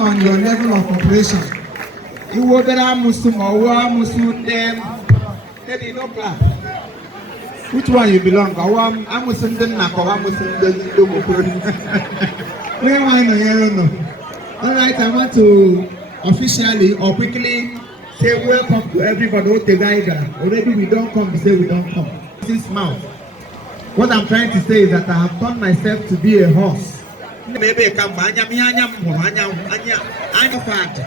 on your level of operation. You will be a Muslim or Muslim them. Maybe no clap. Which one you belong? I'm Muslim then now, I'm Muslim then you don't go. Where am I no? All right, I want to officially or quickly say welcome to everybody. Already we don't come, we say we don't come. This mouth. What I'm trying to say is that I have turned myself to be a horse. Maybe come anya fat.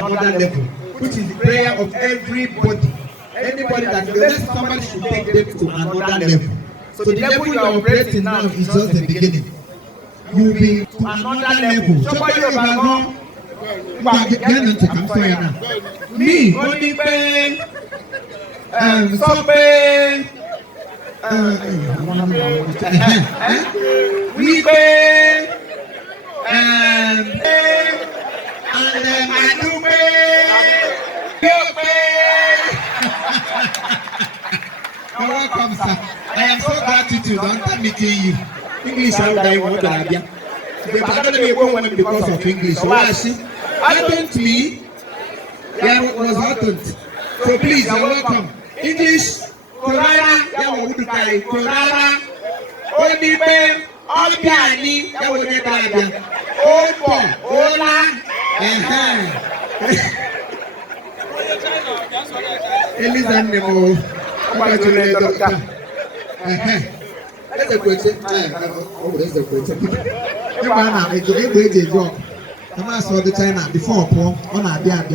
Another level, which is the prayer of everybody. Anybody that knows somebody should take them to another level. So the level you are operating now is just the beginning. You will be to another level. Somebody you are going. Me, only pain, something, we pay, and I do pay, you pay. You're welcome, sir. I am so gratitude. I'm meeting you. English, I would want to have you. But I'm going to be a woman because of English. So I see. Happened me, yeah, was happened. So please, you're welcome. English, Korara, yeah, what would you say? Korara, Odi Ben, Obiani, yeah, what would you say? Opo, Ola, Elizabeth, congratulations, doctor. That's a question. Oh, that's a question. It's a job. I saw the China before Paul on our dear.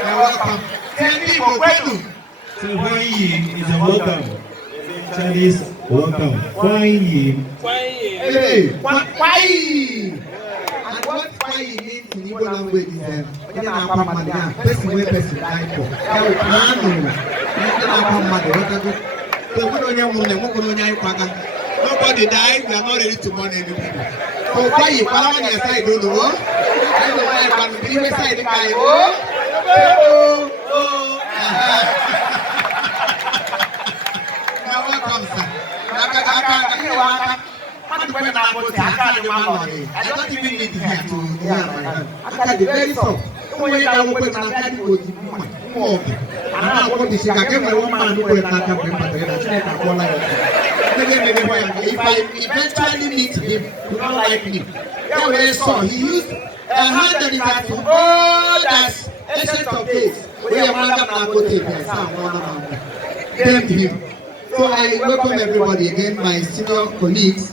You're welcome. So Huan is a welcome. Chinese welcome. Huan. Hey, what Huan? And what Huan means in Igbo language is person where person die for. Nobody died, we are not ready to mourn anybody. So why you follow on your side, don't know? I don't know why you can be beside the guy. You're welcome, sir. I don't even need to hear to I can be very soft. When I open my daddy goes to more. And I want to see I get my woman who will not come if I eventually meet him, you don't like me. That way, so he used a hand that is as old as essence of days. We are one of them him. So I welcome everybody again, my senior colleagues.